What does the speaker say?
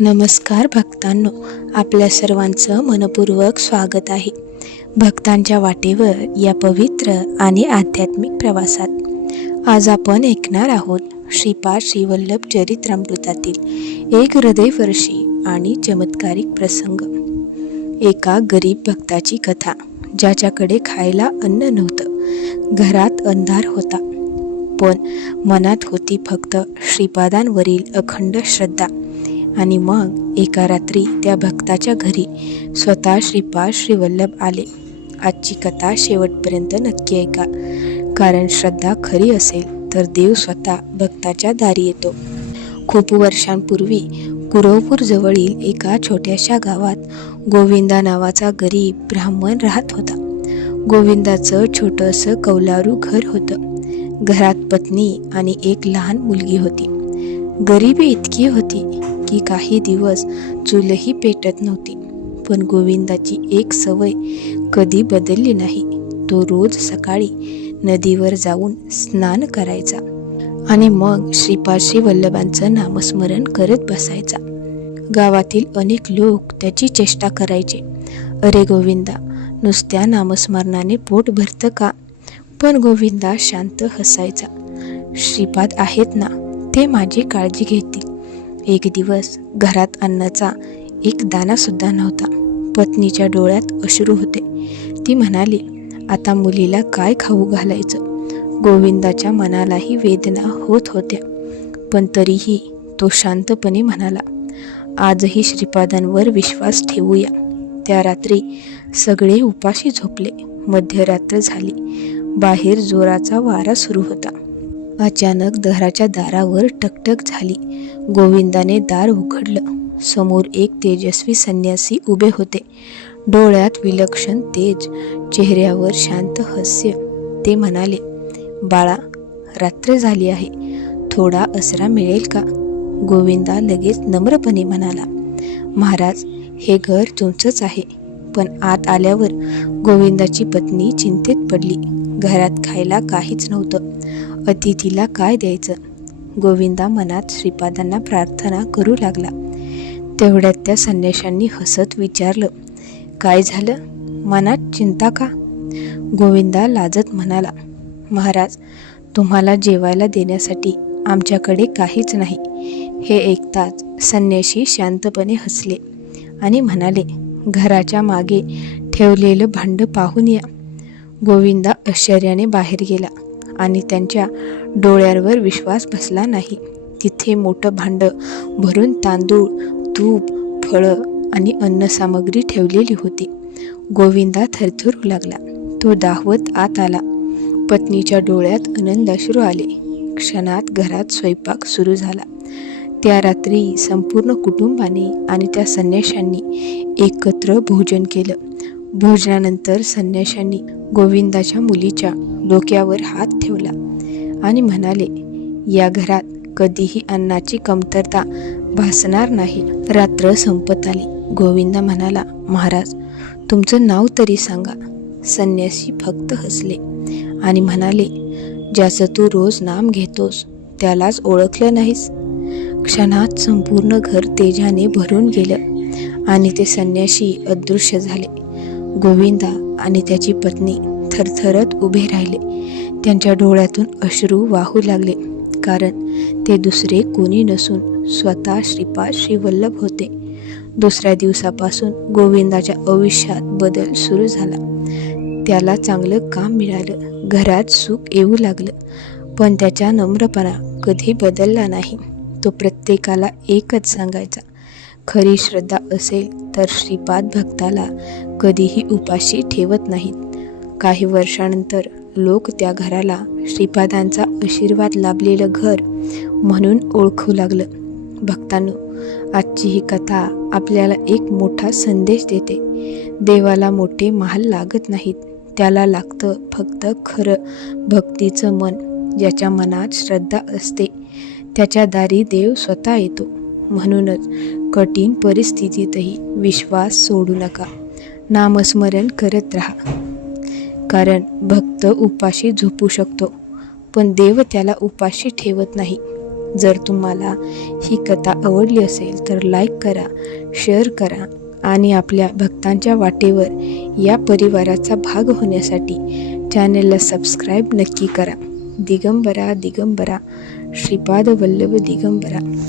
नमस्कार भक्तांनो, आपल्या सर्वांचं मनपूर्वक स्वागत आहे भक्तांच्या वाटेवर या पवित्र आणि आध्यात्मिक प्रवासात. आज आपण ऐकणार आहोत श्रीपाद श्रीवल्लभ चरित्रामृतातील एक हृदयस्पर्शी आणि चमत्कारिक प्रसंग. एका गरीब भक्ताची कथा, ज्याच्याकडे खायला अन्न नव्हतं, घरात अंधार होता, पण मनात होती फक्त श्रीपादांवरील अखंड श्रद्धा. आणि मग एका रात्री त्या भक्ताच्या घरी स्वतः श्रीपाद श्रीवल्लभ आले. आजची कथा शेवटपर्यंत नक्की ऐका, कारण श्रद्धा खरी असेल तर देव स्वतः भक्ताच्या दारी येतो. खूप वर्षांपूर्वी कुरवपूर जवळील एका छोट्याशा गावात गोविंदा नावाचा गरीब ब्राह्मण राहत होता. गोविंदाचं छोटंसं कौलारू घर होतं. घरात पत्नी आणि एक लहान मुलगी होती. गरिबी इतकी होती की काही दिवस चूलही पेटत नव्हती. पण गोविंदाची एक सवय कधी बदलली नाही. तो रोज सकाळी नदीवर जाऊन स्नान करायचा आणि मग श्रीपाद श्रीवल्लभांचं नामस्मरण करत बसायचा. गावातील अनेक लोक त्याची चेष्टा करायचे. अरे गोविंदा, नुसत्या नामस्मरणाने पोट भरतं का? पण गोविंदा शांत हसायचा. श्रीपाद आहेत ना, ते माझी काळजी घेतील. एक दिवस घरात अन्नाचा एक दाणासुद्धा नव्हता. पत्नीच्या डोळ्यात अश्रू होते. ती म्हणाली, आता मुलीला काय खाऊ घालायचं? गोविंदाच्या मनालाही वेदना होत होत्या, पण तरीही तो शांतपणे म्हणाला, आजही श्रीपादांवर विश्वास ठेवूया. त्या रात्री सगळे उपाशी झोपले. मध्यरात्र झाली. बाहेर जोराचा वारा सुरू होता. अचानक घराच्या दारावर टकटक झाली. गोविंदाने दार उघडलं. समोर एक तेजस्वी संन्यासी उभे होते. डोळ्यात विलक्षण तेज, चेहऱ्यावर शांत हास्य. ते म्हणाले, बाळा, रात्र झाली आहे, थोडा आसरा मिळेल का? गोविंदा लगेच नम्रपणे म्हणाला, महाराज, हे घर तुमचंच आहे. पण आत आल्यावर गोविंदाची पत्नी चिंतेत पडली. घरात खायला काहीच नव्हतं. अतिथीला काय द्यायचं? गोविंदा मनात श्रीपादांना प्रार्थना करू लागला. तेवढ्यात त्या संन्याशांनी हसत विचारलं, काय झालं? मनात चिंता का? गोविंदा लाजत म्हणाला, महाराज, तुम्हाला जेवायला देण्यासाठी आमच्याकडे काहीच नाही. हे ऐकताच संन्याशी शांतपणे हसले आणि म्हणाले, घराच्या मागे ठेवलेलं भांडं पाहून या. गोविंदा आश्चर्याने बाहेर गेला आणि त्यांच्या डोळ्यांवर विश्वास बसला नाही. तिथे मोठं भांडं भरून तांदूळ, तूप, फळं आणि अन्नसामग्री ठेवलेली होती. गोविंदा थरथरू लागला. तो धावत आत आला. पत्नीच्या डोळ्यात आनंदाश्रू आले. क्षणात घरात स्वयंपाक सुरू झाला. त्या रात्री संपूर्ण कुटुंबाने आणि त्या संन्याशांनी एकत्र भोजन केलं. भोजनानंतर संन्याशांनी गोविंदाच्या मुलीच्या डोक्यावर हात ठेवला आणि म्हणाले, या घरात कधीही अन्नाची कमतरता भासणार नाही. रात्र संपत आली. गोविंदा म्हणाला, महाराज, तुमचं नाव तरी सांगा. संन्यासी फक्त हसले आणि म्हणाले, ज्याचं तू रोज नाम घेतोस त्यालाच ओळखलं नाहीस? क्षणात संपूर्ण घर तेजाने भरून गेलं आणि ते संन्याशी अदृश्य झाले. गोविंदा आणि त्याची पत्नी थरथरत उभे राहिले. त्यांच्या डोळ्यातून अश्रू वाहू लागले, कारण ते दुसरे कोणी नसून स्वतः श्रीपाद श्रीवल्लभ होते. दुसऱ्या दिवसापासून गोविंदाच्या आयुष्यात बदल सुरू झाला. त्याला चांगलं काम मिळालं, घरात सुख येऊ लागलं. पण त्याचा नम्रपणा कधी बदलला नाही. तो प्रत्येकाला एकच सांगायचा, खरी श्रद्धा असेल तर श्रीपाद भक्ताला कधीही उपाशी ठेवत नाहीत. काही वर्षानंतर लोक त्या घराला श्रीपादांचा आशीर्वाद लाभलेलं घर म्हणून ओळखू लागलं. भक्तांनो, आजची ही कथा आपल्याला एक मोठा संदेश देते. देवाला मोठे महाल लागत नाहीत. त्याला लागतं फक्त खरं भक्तीचं मन. ज्याच्या मनात श्रद्धा असते त्याच्या दारी देव स्वतः येतो. म्हणूनच कठीण परिस्थितीतही विश्वास सोडू नका. नामस्मरण करत राहा, कारण भक्त उपाशी झोपू शकतो, पण देव त्याला उपाशी ठेवत नाही. जर तुम्हाला ही कथा आवडली असेल तर लाईक करा, शेअर करा आणि आपल्या भक्तांच्या वाटेवर या परिवाराचा भाग होण्यासाठी चॅनेलला सबस्क्राईब नक्की करा. दिगंबरा दिगंबरा श्रीपाद वल्लभ दिगंबरा.